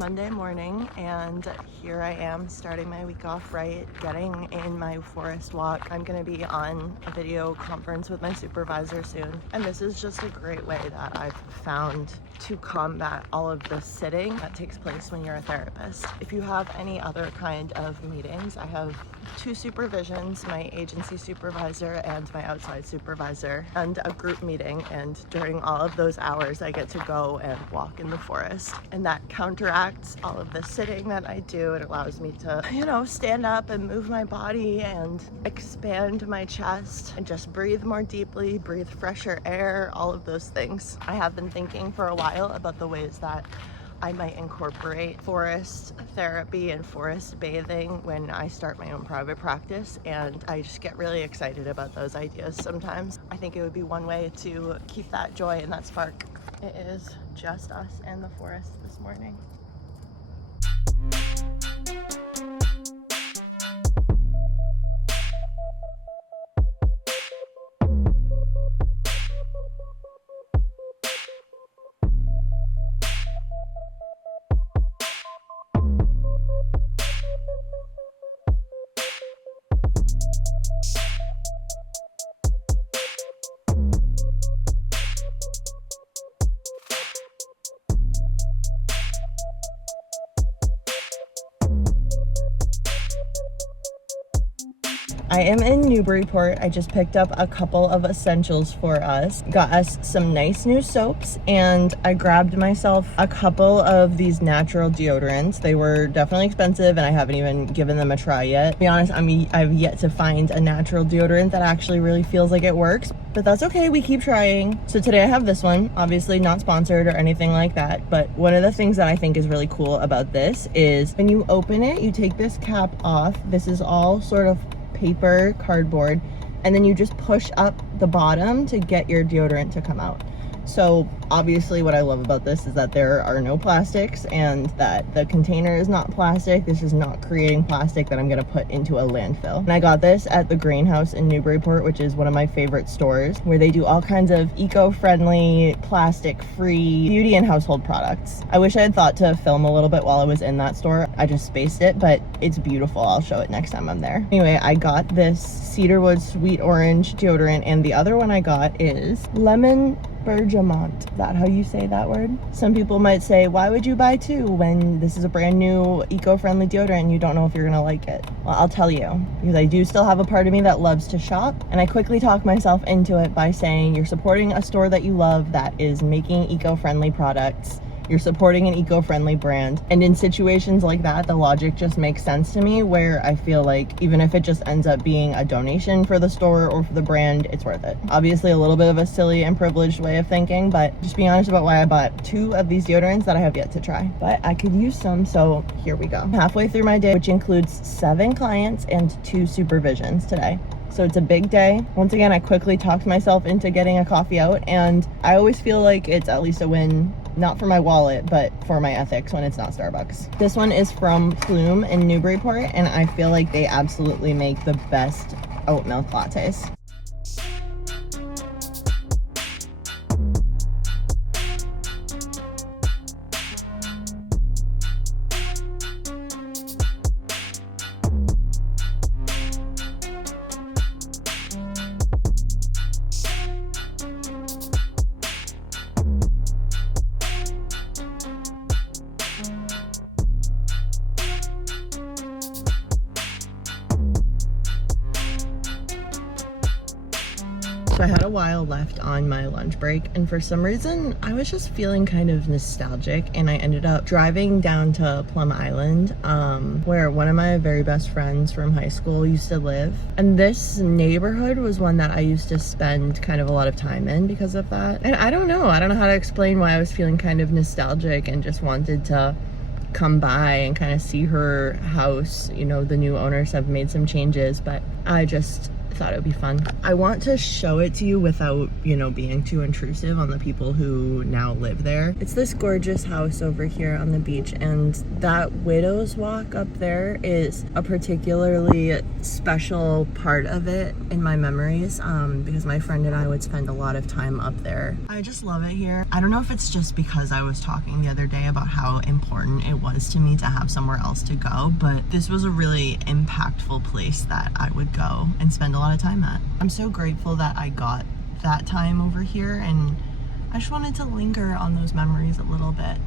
Monday morning, and here I am starting my week off right, getting in my forest walk. I'm gonna be on a video conference with my supervisor soon, and this is just a great way that I've found to combat all of the sitting that takes place when you're a therapist. If you have any other kind of meetings, I have two supervisions, my agency supervisor and my outside supervisor, and a group meeting, and during all of those hours I get to go and walk in the forest, and that counteracts all of the sitting that I do. It allows me to, stand up and move my body and expand my chest and just breathe more deeply, breathe fresher air, all of those things. I have been thinking for a while about the ways that I might incorporate forest therapy and forest bathing when I start my own private practice, and I just get really excited about those ideas sometimes. I think it would be one way to keep that joy and that spark. It is just us and the forest this morning. I am in Newburyport. I just picked up a couple of essentials for us. Got us some nice new soaps, and I grabbed myself a couple of these natural deodorants. They were definitely expensive, and I haven't even given them a try yet. To be honest, I've yet to find a natural deodorant that actually really feels like it works, but that's okay, we keep trying. So today I have this one, obviously not sponsored or anything like that, but one of the things that I think is really cool about this is when you open it, you take this cap off. This is all sort of paper cardboard, and then you just push up the bottom to get your deodorant to come out. So obviously what I love about this is that there are no plastics and that the container is not plastic. This is not creating plastic that I'm going to put into a landfill. And I got this at the Greenhouse in Newburyport, which is one of my favorite stores, where they do all kinds of eco-friendly, plastic-free beauty and household products. I wish I had thought to film a little bit while I was in that store. I just spaced it, but it's beautiful. I'll show it next time I'm there. Anyway, I got this cedarwood sweet orange deodorant, and the other one I got is lemon bergamot. Is that how you say that word? Some people might say, why would you buy two when this is a brand new eco-friendly deodorant and you don't know if you're gonna like it? Well, I'll tell you, because I do still have a part of me that loves to shop, and I quickly talk myself into it by saying you're supporting a store that you love that is making eco-friendly products. You're supporting an eco-friendly brand. And in situations like that, the logic just makes sense to me, where I feel like even if it just ends up being a donation for the store or for the brand, it's worth it. Obviously a little bit of a silly and privileged way of thinking, but just being honest about why I bought two of these deodorants that I have yet to try. But I could use some, so here we go. I'm halfway through my day, which includes 7 clients and 2 supervisions today. So it's a big day. Once again, I quickly talked myself into getting a coffee out, and I always feel like it's at least a win, not for my wallet, but for my ethics when it's not Starbucks. This one is from Plume in Newburyport, and I feel like they absolutely make the best oat milk lattes. So I had a while left on my lunch break, and for some reason I was just feeling kind of nostalgic, and I ended up driving down to Plum Island, where one of my very best friends from high school used to live. And this neighborhood was one that I used to spend kind of a lot of time in because of that. And I don't know how to explain why I was feeling kind of nostalgic and just wanted to come by and kind of see her house. The new owners have made some changes, but I just I thought it would be fun. I want to show it to you without, you know, being too intrusive on the people who now live there. It's this gorgeous house over here on the beach, and that Widow's Walk up there is a particularly special part of it in my memories, because my friend and I would spend a lot of time up there. I just love it here. I don't know if it's just because I was talking the other day about how important it was to me to have somewhere else to go, but this was a really impactful place that I would go and spend a lot of time at. I'm so grateful that I got that time over here, and I just wanted to linger on those memories a little bit.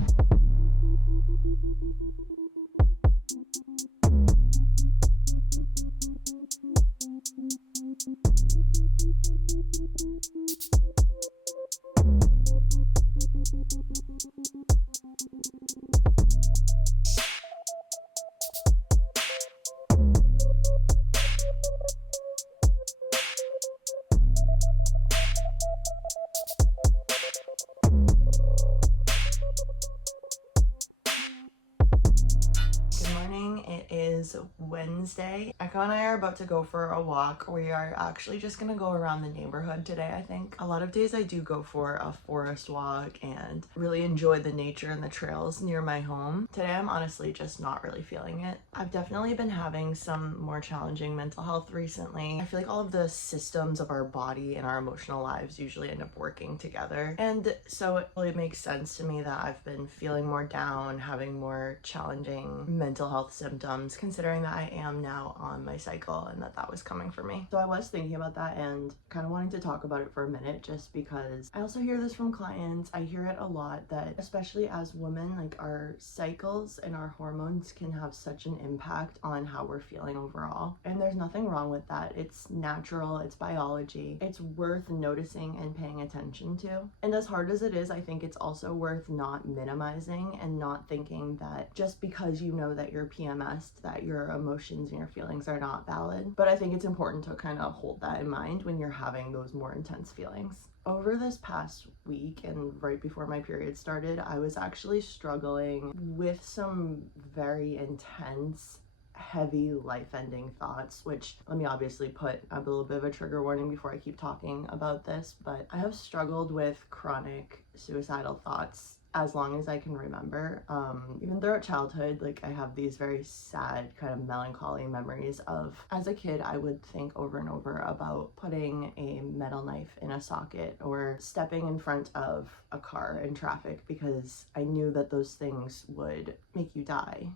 It is Wednesday. Echo and I are about to go for a walk. We are actually just gonna go around the neighborhood today, I think. A lot of days I do go for a forest walk and really enjoy the nature and the trails near my home. Today I'm honestly just not really feeling it. I've definitely been having some more challenging mental health recently. I feel like all of the systems of our body and our emotional lives usually end up working together. And so it really makes sense to me that I've been feeling more down, having more challenging mental health symptoms, considering that I am now on my cycle and that was coming for me. So I was thinking about that and kind of wanting to talk about it for a minute, just because I also hear this from clients. I hear it a lot that, especially as women, like our cycles and our hormones can have such an impact on how we're feeling overall. And there's nothing wrong with that. It's natural, it's biology. It's worth noticing and paying attention to. And as hard as it is, I think it's also worth not minimizing and not thinking that just because you know that you're PMS, that your emotions and your feelings are not valid. But I think it's important to kind of hold that in mind when you're having those more intense feelings. Over this past week and right before my period started, I was actually struggling with some very intense, heavy, life-ending thoughts, which, let me obviously put a little bit of a trigger warning before I keep talking about this, but I have struggled with chronic suicidal thoughts as long as I can remember. Even throughout childhood, like, I have these very sad kind of melancholy memories of, as a kid, I would think over and over about putting a metal knife in a socket or stepping in front of a car in traffic, because I knew that those things would make you die.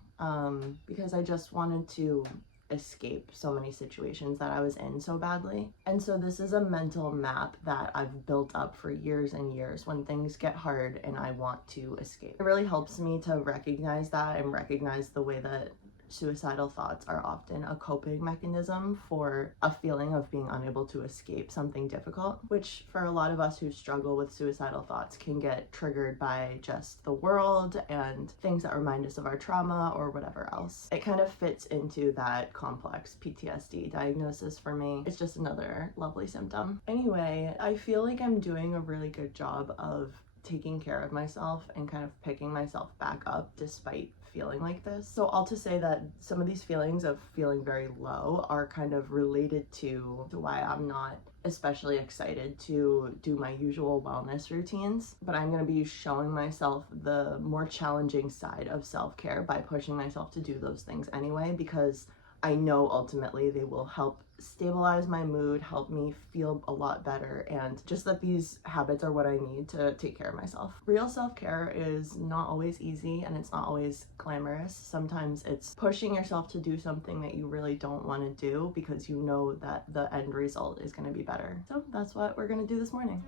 Because I just wanted to escape so many situations that I was in so badly. And so this is a mental map that I've built up for years and years when things get hard and I want to escape. It really helps me to recognize that and recognize the way that suicidal thoughts are often a coping mechanism for a feeling of being unable to escape something difficult, which for a lot of us who struggle with suicidal thoughts can get triggered by just the world and things that remind us of our trauma or whatever else. It kind of fits into that complex PTSD diagnosis for me. It's just another lovely symptom. Anyway, I feel like I'm doing a really good job of taking care of myself and kind of picking myself back up despite feeling like this. So all to say that some of these feelings of feeling very low are kind of related to why I'm not especially excited to do my usual wellness routines, but I'm going to be showing myself the more challenging side of self-care by pushing myself to do those things anyway, because I know ultimately they will help stabilize my mood, help me feel a lot better, and just that these habits are what I need to take care of myself. Real self-care is not always easy and it's not always glamorous. Sometimes it's pushing yourself to do something that you really don't want to do because you know that the end result is going to be better. So that's what we're going to do this morning.